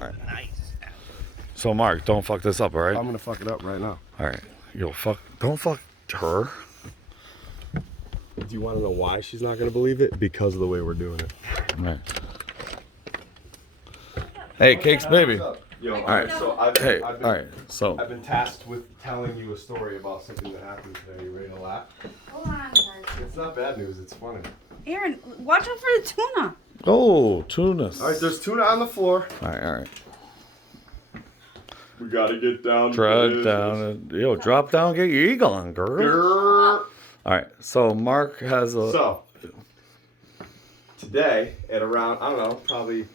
right. So, Mark, don't fuck this up, all right? I'm gonna fuck it up right now. All right. Don't fuck her. Do you want to know why she's not gonna believe it? Because of the way we're doing it. All right. Hey, Cakes, baby. Yo, All right. So I've been tasked with telling you a story about something that happened today. You ready to laugh? Hold on, guys. It's not bad news. It's funny. Aaron, watch out for the tuna. Oh, tuna. All right, there's tuna on the floor. All right. We gotta get down. Drop down. Yo, drop down, get your eagle on, girl. Grrr. All right. So, Mark has a. So today at around, I don't know, probably.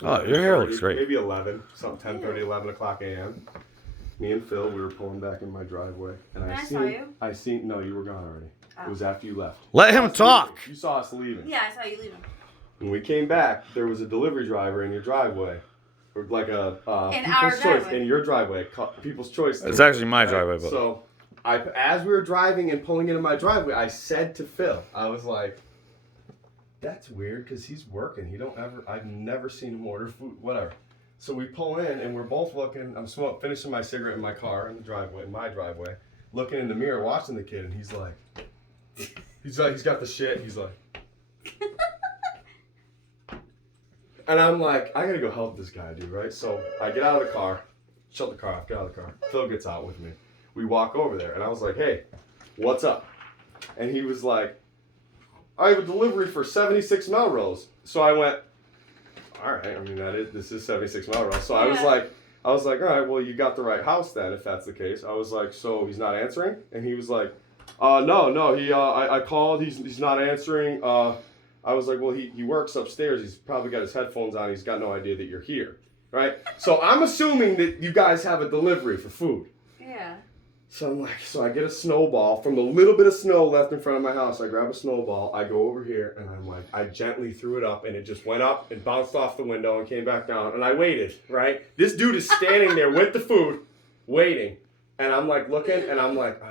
Oh, your hair looks great. Maybe 11, something 10:30, 11 o'clock a.m. Me and Phil, we were pulling back in my driveway, and I saw you? No, you were gone already. Oh. It was after you left. Let him talk. You saw us leaving. Yeah, I saw you leaving. When we came back, there was a delivery driver in your driveway, or like a In People's our Choice driveway. in your driveway. People's Choice. It's actually my driveway, but. So, as we were driving and pulling into my driveway, I said to Phil, I was like, "That's weird because he's working. I've never seen him order food. Whatever." So we pull in and we're both looking. I'm finishing my cigarette in my car in my driveway, looking in the mirror, watching the kid, and he's got the shit. He's like, and I'm like, I gotta go help this guy, dude, right? So I get out of the car, shut the car off, get out of the car. Phil gets out with me. We walk over there, and I was like, hey, what's up? And he was like, I have a delivery for 76 Melrose. So I went, all right, I mean, this is 76 Melrose. So I was like, all right, well, you got the right house then, if that's the case. I was like, so he's not answering? And he was like, no, I called, he's not answering. I was like, well, he works upstairs. He's probably got his headphones on. He's got no idea that you're here, right? So I'm assuming that you guys have a delivery for food. Yeah. So I get a snowball from the little bit of snow left in front of my house. I grab a snowball, I go over here, and I gently threw it up, and it just went up and bounced off the window and came back down. And I waited, right? This dude is standing there with the food, waiting. And I'm like looking, and I'm like,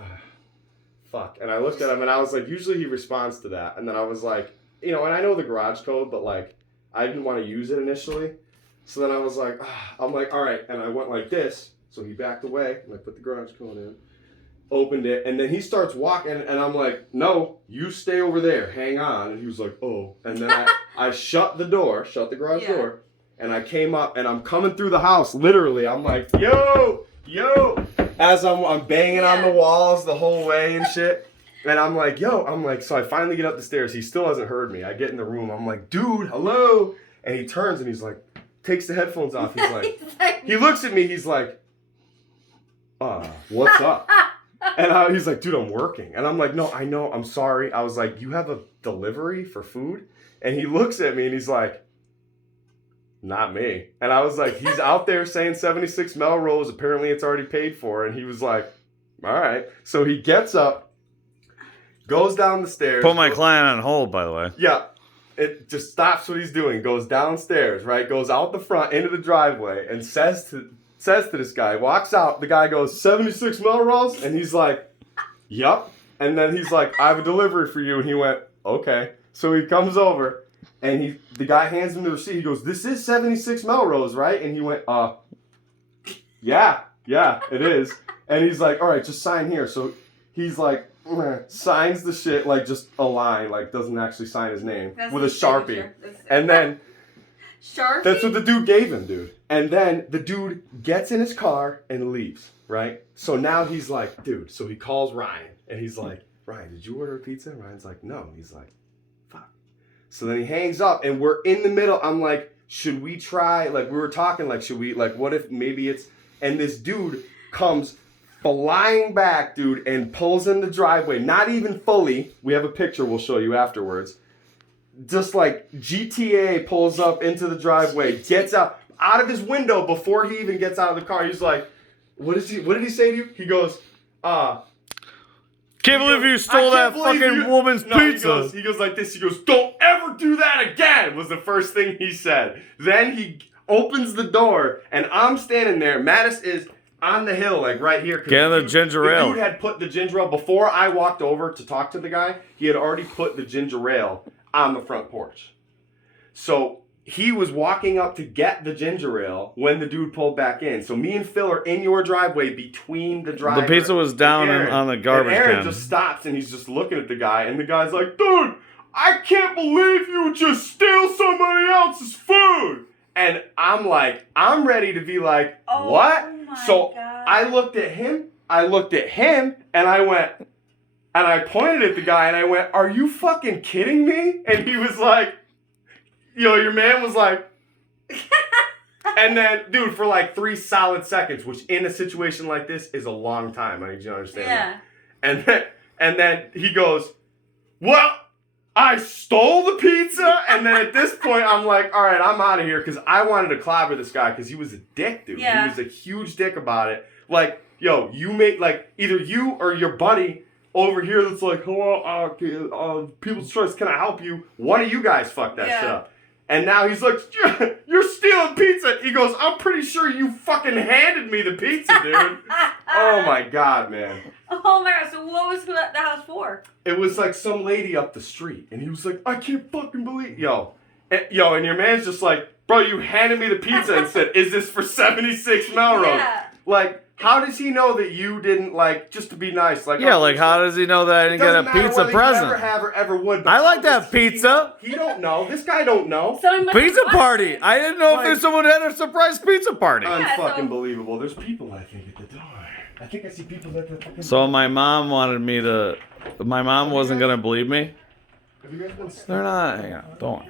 fuck. And I looked at him, and I was like, usually he responds to that. And then I was like, and I know the garage code, but like, I didn't want to use it initially. So then I was like, I'm like, all right. And I went like this. So he backed away, and I put the garage code in. Opened it, and then he starts walking, and I'm like, no, you stay over there, hang on. And he was like, oh. And then I shut the garage door, and I came up, and I'm coming through the house, literally. I'm like, yo, as I'm banging on the walls the whole way and shit. And I'm like, so I finally get up the stairs. He still hasn't heard me. I get in the room. I'm like, dude, hello. And he turns, and he's like, takes the headphones off. He's like, he looks at me. He's like, what's up? And he's like, dude, I'm working. And I'm like, no, I know, I'm sorry. I was like, you have a delivery for food? And he looks at me and he's like, not me. And I was like, he's out there saying 76 Melrose. Apparently it's already paid for. And he was like, all right. So he gets up, goes down the stairs. Put my client on hold, by the way. Yeah. It just stops what he's doing, goes downstairs, right? Goes out the front into the driveway and says to this guy, walks out, the guy goes, 76 Melrose? And he's like, yup. And then he's like, I have a delivery for you. And he went, okay. So he comes over, and the guy hands him the receipt. He goes, this is 76 Melrose, right? And he went, yeah, it is. And he's like, all right, just sign here. So he's like, signs the shit, like just a line, like doesn't actually sign his name with a Sharpie. And then Sharpie? That's what the dude gave him, dude. And then the dude gets in his car and leaves, right? So now he's like, dude, so he calls Ryan and he's like, Ryan, did you order a pizza? And Ryan's like, no. He's like, fuck. So then he hangs up and we're in the middle. I'm like, should we try, like we were talking, like should we, like what if maybe it's, and this dude comes flying back, dude, and pulls in the driveway, not even fully. We have a picture we'll show you afterwards. Just like GTA pulls up into the driveway, gets out of his window before he even gets out of the car. He's like, what did he say to you? He goes, Can't believe you stole that fucking woman's pizza. He goes like this. He goes, don't ever do that again, was the first thing he said. Then he opens the door, and I'm standing there. Mattis is on the hill, like right here. Get the ginger ale. The dude had put the ginger ale, before I walked over to talk to the guy, he had already put the ginger ale on the front porch. So he was walking up to get the ginger ale when the dude pulled back in. So me and Phil are in your driveway between the driver. The pizza was down and Aaron. on the garbage and Aaron can. just stops and he's just looking at the guy, and the guy's like, dude, I can't believe you just steal somebody else's food. And I'm like, I'm ready to be like, Oh what? my So God. I looked at him, and I went, and I pointed at the guy and I went, are you fucking kidding me? And he was like, your man was like, and then, dude, for like 3 solid seconds, which in a situation like this is a long time. I need you to understand that. And then he goes, well, I stole the pizza. And then at this point, I'm like, all right, I'm out of here, because I wanted to clobber this guy because he was a dick, dude. Yeah. He was a huge dick about it. Like, yo, you make, like, either you or your buddy over here that's like, hello, People's Choice, can I help you? One of you guys fucked that shit up. And now he's like, you're stealing pizza. He goes, I'm pretty sure you fucking handed me the pizza, dude. Oh my God, man. Oh my God. So what was the house for? It was like some lady up the street. And he was like, I can't fucking believe. And your man's just like, bro, you handed me the pizza and said, is this for 76 Melrose? Yeah. Like, how does he know that you didn't, like, just to be nice? Like, Yeah, like how does he know that I didn't get a pizza present? Never have or ever would. But I like how that does pizza. He don't know. This guy don't know. So he must Pizza have party. watched it. I didn't know if Like- there's someone had a surprise pizza party. Yeah, so- Unfucking believable. There's people, I think, at the door. I think I see people at the fucking So my mom wanted me to. My mom wasn't gonna believe me. Have you guys been They're not. Hang on, don't.